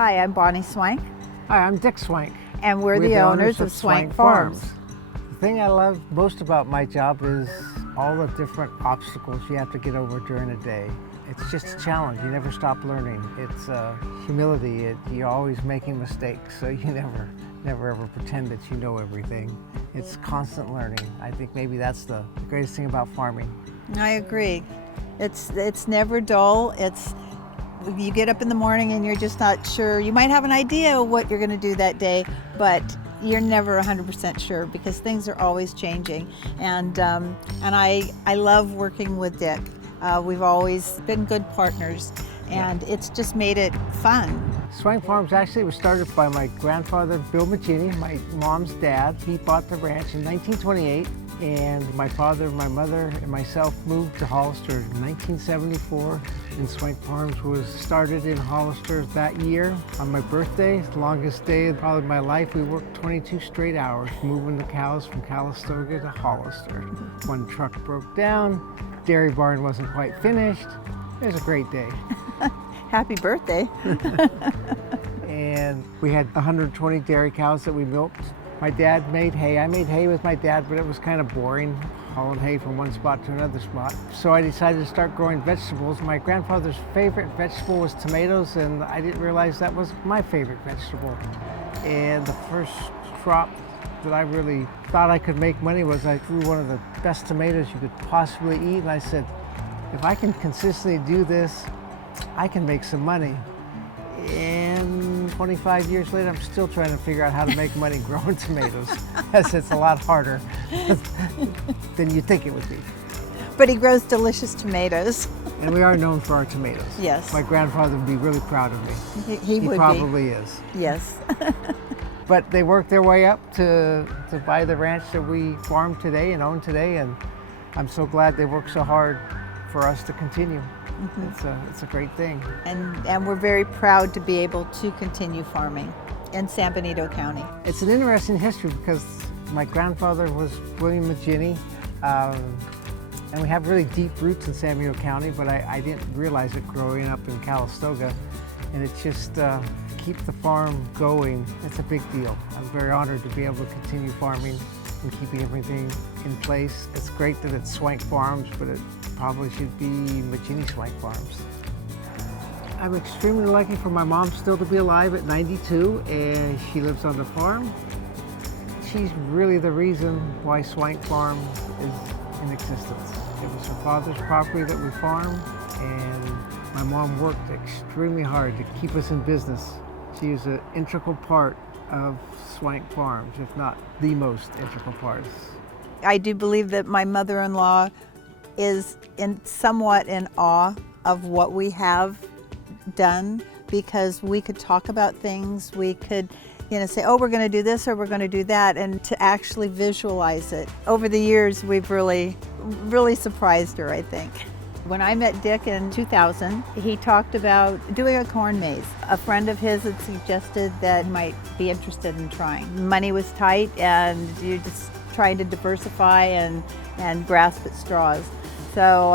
Hi, I'm Bonnie Swank, Hi, I'm Dick Swank. and we're the owners of Swank Farms. The thing I love most about my job is all the different obstacles you have to get over during a day. It's just a challenge. You never stop learning. It's humility. You're always making mistakes, so you never ever pretend that you know everything. It's constant learning. I think maybe that's the greatest thing about farming. I agree. It's never dull. You get up in the morning and you're just not sure. You might have an idea of what you're going to do that day, but you're never 100% sure because things are always changing. And I love working with Dick. We've always been good partners, and it's just made it fun. Swank Farms actually was started by my grandfather, Bill Maggini, my mom's dad. He bought the ranch in 1928, and my father, my mother, and myself moved to Hollister in 1974. And Swank Farms was started in Hollister that year. On my birthday, the longest day of probably my life, we worked 22 straight hours moving the cows from Calistoga to Hollister. One truck broke down, dairy barn wasn't quite finished. It was a great day. Happy birthday. And we had 120 dairy cows that we milked. My dad made hay. I made hay with my dad, but it was kind of boring, hauling hay from one spot to another spot. So I decided to start growing vegetables. My grandfather's favorite vegetable was tomatoes, and I didn't realize that was my favorite vegetable. And the first crop that I really thought I could make money was I grew one of the best tomatoes you could possibly eat. And I said, if I can consistently do this, I can make some money. And 25 years later, I'm still trying to figure out how to make money growing tomatoes, because it's a lot harder than you think it would be. But he grows delicious tomatoes. And we are known for our tomatoes. Yes. My grandfather would be really proud of me. He would probably is. Yes. But they worked their way up to buy the ranch that we farm today and own today, and I'm so glad they worked so hard for us to continue. It's a great thing. And we're very proud to be able to continue farming in San Benito County. It's an interesting history because my grandfather was William Maggini, and we have really deep roots in San Benito County, but I didn't realize it growing up in Calistoga. And it just keep the farm going. It's a big deal. I'm very honored to be able to continue farming and keeping everything in place. It's great that it's Swank Farms, but it probably should be Maggini Swank Farms. I'm extremely lucky for my mom still to be alive at 92, and she lives on the farm. She's really the reason why Swank Farm is in existence. It was her father's property that we farmed, and my mom worked extremely hard to keep us in business. She is an integral part of Swank Farms, if not the most integral part. I do believe that my mother-in-law is somewhat in awe of what we have done, because we could talk about things, we could say, oh, we're going to do this or we're going to do that, and to actually visualize it. Over the years, we've really surprised her, I think. When I met Dick in 2000, he talked about doing a corn maze. A friend of his had suggested that he might be interested in trying. Money was tight, and you're just trying to diversify and grasp at straws. So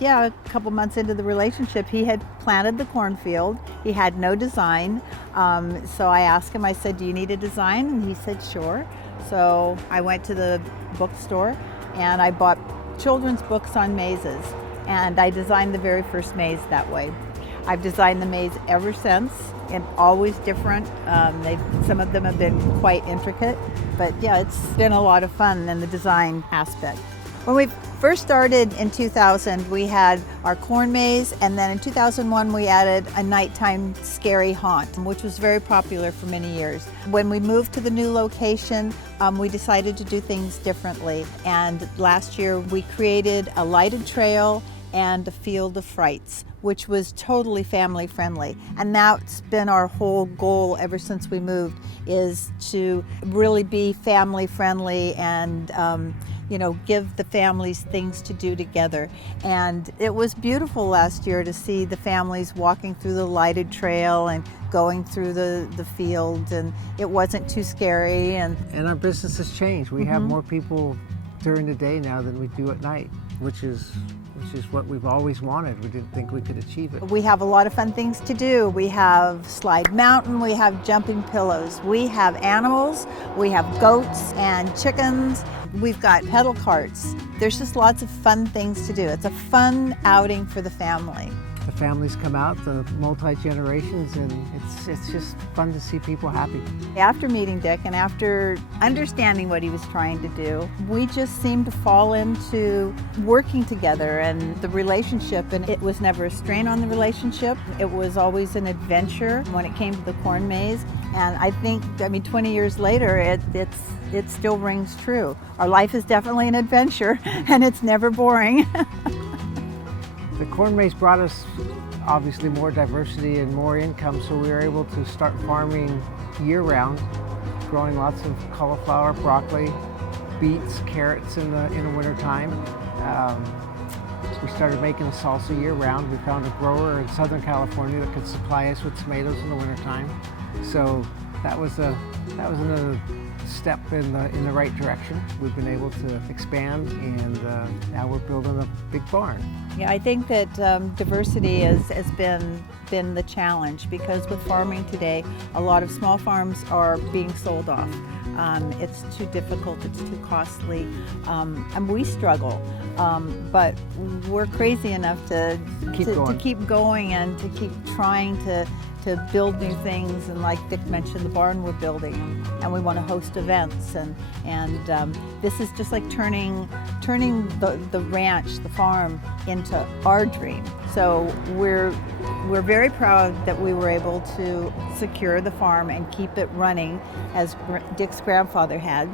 a couple months into the relationship, he had planted the cornfield. He had no design. So I asked him, I said, do you need a design? And he said, sure. So I went to the bookstore and I bought children's books on mazes. And I designed the very first maze that way. I've designed the maze ever since, and always different. Some of them have been quite intricate, but yeah, it's been a lot of fun in the design aspect. When we first started in 2000, we had our corn maze, and then in 2001 we added a nighttime scary haunt, which was very popular for many years. When we moved to the new location, we decided to do things differently, and last year we created a lighted trail and a field of frights, which was totally family friendly. And that's been our whole goal ever since we moved, is to really be family friendly and give the families things to do together. And it was beautiful last year to see the families walking through the lighted trail and going through the field, and it wasn't too scary. And our business has changed. We have more people during the day now than we do at night, which is is what we've always wanted. We didn't think we could achieve it. We have a lot of fun things to do. We have Slide Mountain, we have jumping pillows, we have animals, we have goats and chickens, we've got pedal carts. There's just lots of fun things to do. It's a fun outing for the family. The families come out, the multi-generations, and it's just fun to see people happy. After meeting Dick and after understanding what he was trying to do, we just seemed to fall into working together and the relationship, and it was never a strain on the relationship. It was always an adventure when it came to the corn maze, and I think, 20 years later, it still rings true. Our life is definitely an adventure, and it's never boring. The corn maze brought us obviously more diversity and more income, so we were able to start farming year-round, growing lots of cauliflower, broccoli, beets, carrots in the wintertime. We started making a salsa year-round. We found a grower in Southern California that could supply us with tomatoes in the wintertime. So that was another step in the right direction. We've been able to expand, and now we're building a big barn. Yeah, I think that diversity has been the challenge, because with farming today, a lot of small farms are being sold off. It's too difficult, it's too costly, and we struggle. But we're crazy enough to keep going and to keep trying to build new things, and like Dick mentioned, the barn we're building, and we want to host events, and this is just like turning the ranch, the farm, into our dream. So we're very proud that we were able to secure the farm and keep it running as Dick's grandfather had,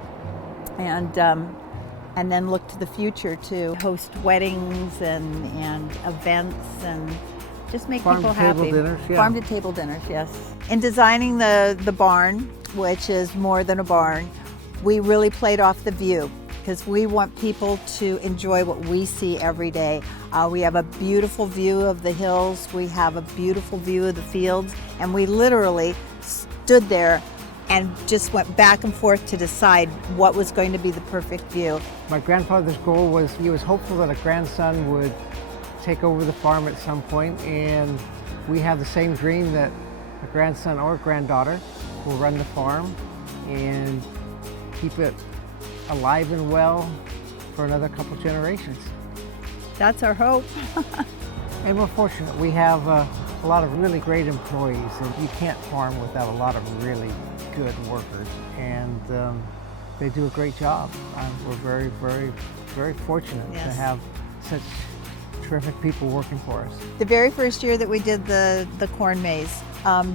and then look to the future to host weddings and events and just make people happy. Farm to table dinners, yes. In designing the barn, which is more than a barn, we really played off the view, because we want people to enjoy what we see every day. We have a beautiful view of the hills, we have a beautiful view of the fields, and we literally stood there and just went back and forth to decide what was going to be the perfect view. My grandfather's goal was, he was hopeful that a grandson would take over the farm at some point, and we have the same dream that a grandson or granddaughter will run the farm and keep it alive and well for another couple generations. That's our hope. And we're fortunate. We have a lot of really great employees, and you can't farm without a lot of really good workers, and they do a great job. We're very, very, very fortunate to have such terrific people working for us. The very first year that we did the corn maze,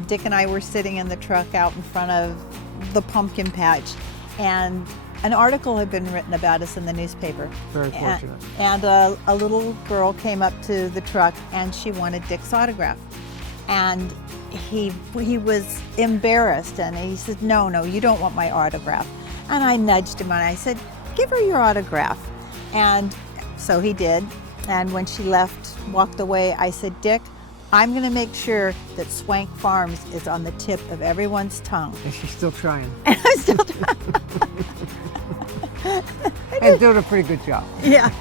Dick and I were sitting in the truck out in front of the pumpkin patch, and an article had been written about us in the newspaper. Very fortunate. And a little girl came up to the truck, and she wanted Dick's autograph. And he was embarrassed, and he said, no, you don't want my autograph. And I nudged him and I said, give her your autograph. And so he did. And when she walked away, I said, Dick, I'm going to make sure that Swank Farms is on the tip of everyone's tongue. And she's still trying. And I'm still trying. And doing a pretty good job. Yeah.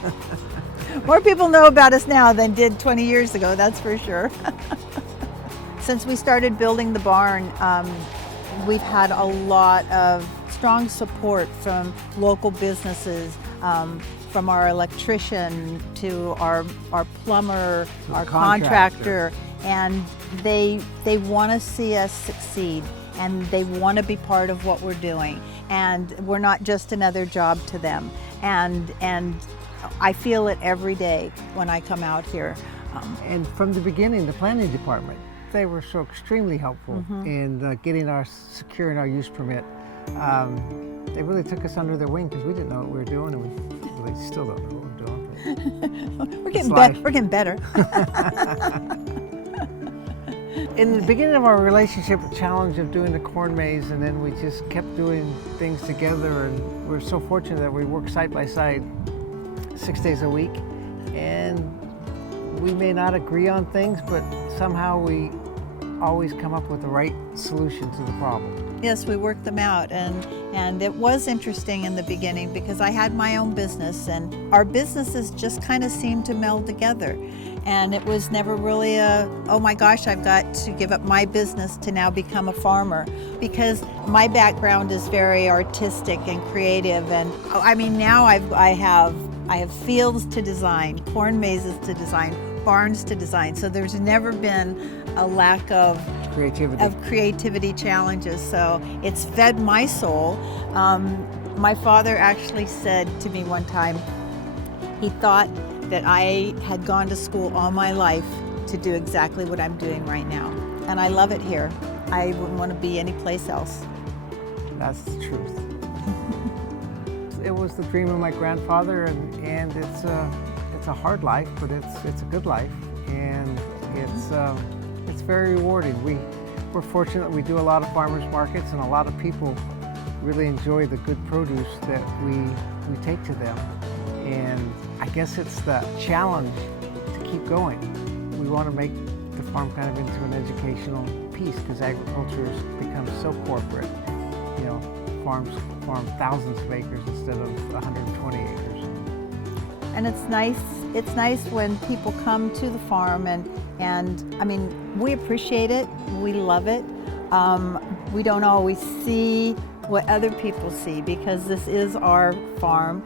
More people know about us now than did 20 years ago, that's for sure. Since we started building the barn, we've had a lot of strong support from local businesses, from our electrician to our plumber, our contractor, and they want to see us succeed, and they want to be part of what we're doing, and we're not just another job to them, and I feel it every day when I come out here. And from the beginning, the planning department, they were so extremely helpful in securing our use permit. They really took us under their wing, because we didn't know what we were doing, and we really still don't know what we're doing. We're getting better. In the beginning of our relationship, the challenge of doing the corn maze, and then we just kept doing things together, and we're so fortunate that we work side by side 6 days a week, and we may not agree on things, but somehow we always come up with the right solution to the problem. Yes, we worked them out, and it was interesting in the beginning because I had my own business, and our businesses just kind of seemed to meld together. And it was never really a, oh my gosh, I've got to give up my business to now become a farmer, because my background is very artistic and creative. And I mean, now I have fields to design, corn mazes to design, barns to design. So there's never been a lack of creativity challenges. So it's fed my soul. My father actually said to me one time, he thought that I had gone to school all my life to do exactly what I'm doing right now. And I love it here. I wouldn't want to be anyplace else. That's the truth. It was the dream of my grandfather, and it's a hard life, but it's a good life, and it's very rewarding. We're fortunate we do a lot of farmers markets, and a lot of people really enjoy the good produce that we take to them. And I guess it's the challenge to keep going. We want to make the farm kind of into an educational piece, because agriculture has become so corporate. You know, farms farm thousands of acres instead of 120 acres. And it's nice when people come to the farm, and I mean, we appreciate it, we love it. We don't always see what other people see, because this is our farm.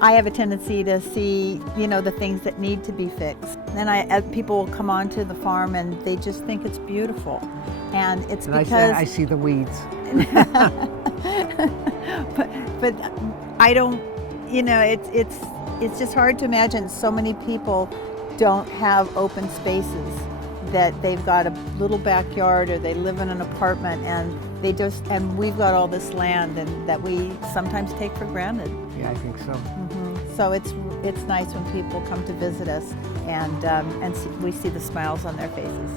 I have a tendency to see, the things that need to be fixed. Then people will come onto the farm and they just think it's beautiful. And it's because I see the weeds. but I don't, it's just hard to imagine so many people don't have open spaces, that they've got a little backyard or they live in an apartment, and we've got all this land and that we sometimes take for granted. Yeah, I think so. Mm-hmm. So it's nice when people come to visit us, and we see the smiles on their faces.